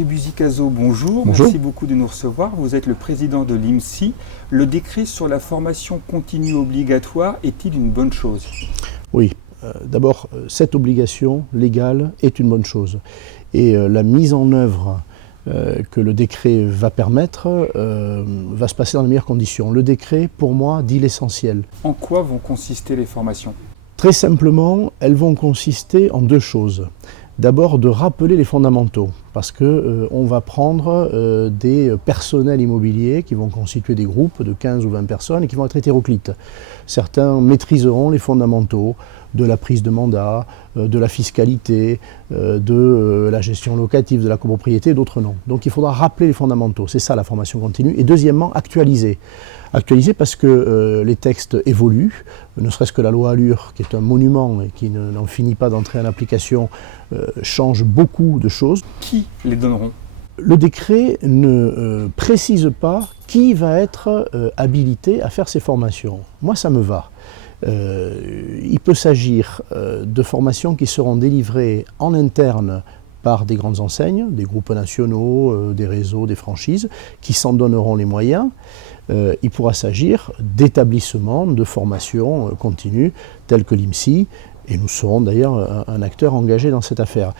Henri Buzicazo, bonjour. Bonjour. Merci beaucoup de nous recevoir. Vous êtes le président de l'IMSI. Le décret sur la formation continue obligatoire est-il une bonne chose? Oui, d'abord, cette obligation légale est une bonne chose. Et la mise en œuvre que le décret va permettre va se passer dans les meilleures conditions. Le décret, pour moi, dit l'essentiel. En quoi vont consister les formations? Très simplement, elles vont consister en deux choses. D'abord, de rappeler les fondamentaux, parce qu'on va prendre des personnels immobiliers qui vont constituer des groupes de 15 ou 20 personnes et qui vont être hétéroclites. Certains maîtriseront les fondamentaux de la prise de mandat, de la fiscalité, de la gestion locative, de la copropriété, d'autres non. Donc il faudra rappeler les fondamentaux, c'est ça la formation continue. Et deuxièmement, actualiser. Actualiser parce que les textes évoluent, ne serait-ce que la loi Allure, qui est un monument et qui n'en finit pas d'entrer en application, change beaucoup de choses. Qui les donneront? Le décret ne précise pas qui va être habilité à faire ces formations. Moi, ça me va. Il peut s'agir de formations qui seront délivrées en interne par des grandes enseignes, des groupes nationaux, des réseaux, des franchises, qui s'en donneront les moyens. Il pourra s'agir d'établissements de formation continue, tels que l'IMSI, et nous serons d'ailleurs un acteur engagé dans cette affaire.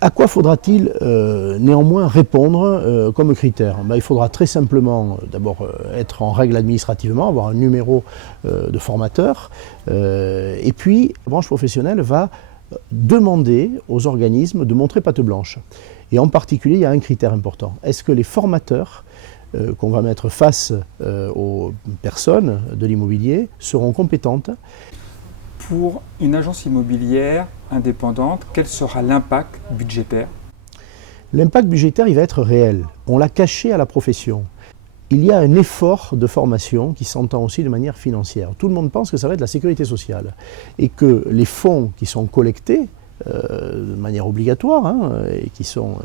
À quoi faudra-t-il néanmoins répondre comme critère? Il faudra très simplement d'abord être en règle administrativement, avoir un numéro de formateur, et puis la branche professionnelle va demander aux organismes de montrer patte blanche. Et en particulier, il y a un critère important. Est-ce que les formateurs qu'on va mettre face aux personnes de l'immobilier seront compétentes? Pour une agence immobilière indépendante, quel sera l'impact budgétaire? L'impact budgétaire, il va être réel. On l'a caché à la profession. Il y a un effort de formation qui s'entend aussi de manière financière. Tout le monde pense que ça va être la sécurité sociale et que les fonds qui sont collectés de manière obligatoire et qui sont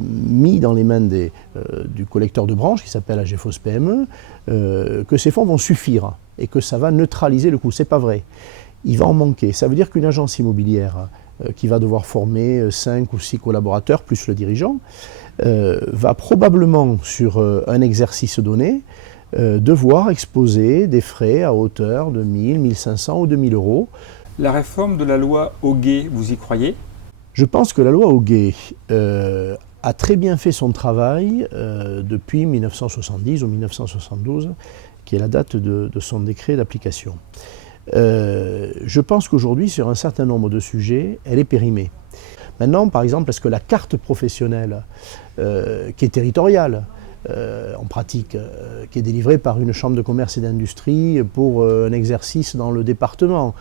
mis dans les mains du collecteur de branche qui s'appelle AGFOS PME, que ces fonds vont suffire et que ça va neutraliser le coût. Ce n'est pas vrai. Il va en manquer. Ça veut dire qu'une agence immobilière qui va devoir former 5 ou 6 collaborateurs, plus le dirigeant, va probablement, sur un exercice donné, devoir exposer des frais à hauteur de 1000, 1500 ou 2000 euros. La réforme de la loi Hoguet, vous y croyez? Je pense que la loi Hoguet a très bien fait son travail depuis 1970 ou 1972, qui est la date de son décret d'application. Je pense qu'aujourd'hui, sur un certain nombre de sujets, elle est périmée. Maintenant, par exemple, est-ce que la carte professionnelle, qui est territoriale, en pratique, qui est délivrée par une chambre de commerce et d'industrie pour un exercice dans le département,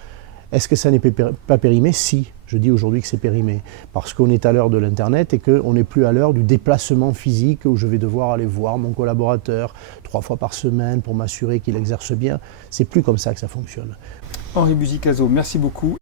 est-ce que ça n'est pas périmé? Si, je dis aujourd'hui que c'est périmé, parce qu'on est à l'heure de l'Internet et qu'on n'est plus à l'heure du déplacement physique où je vais devoir aller voir mon collaborateur 3 fois par semaine pour m'assurer qu'il exerce bien. C'est plus comme ça que ça fonctionne. Henri Buzicazo, merci beaucoup.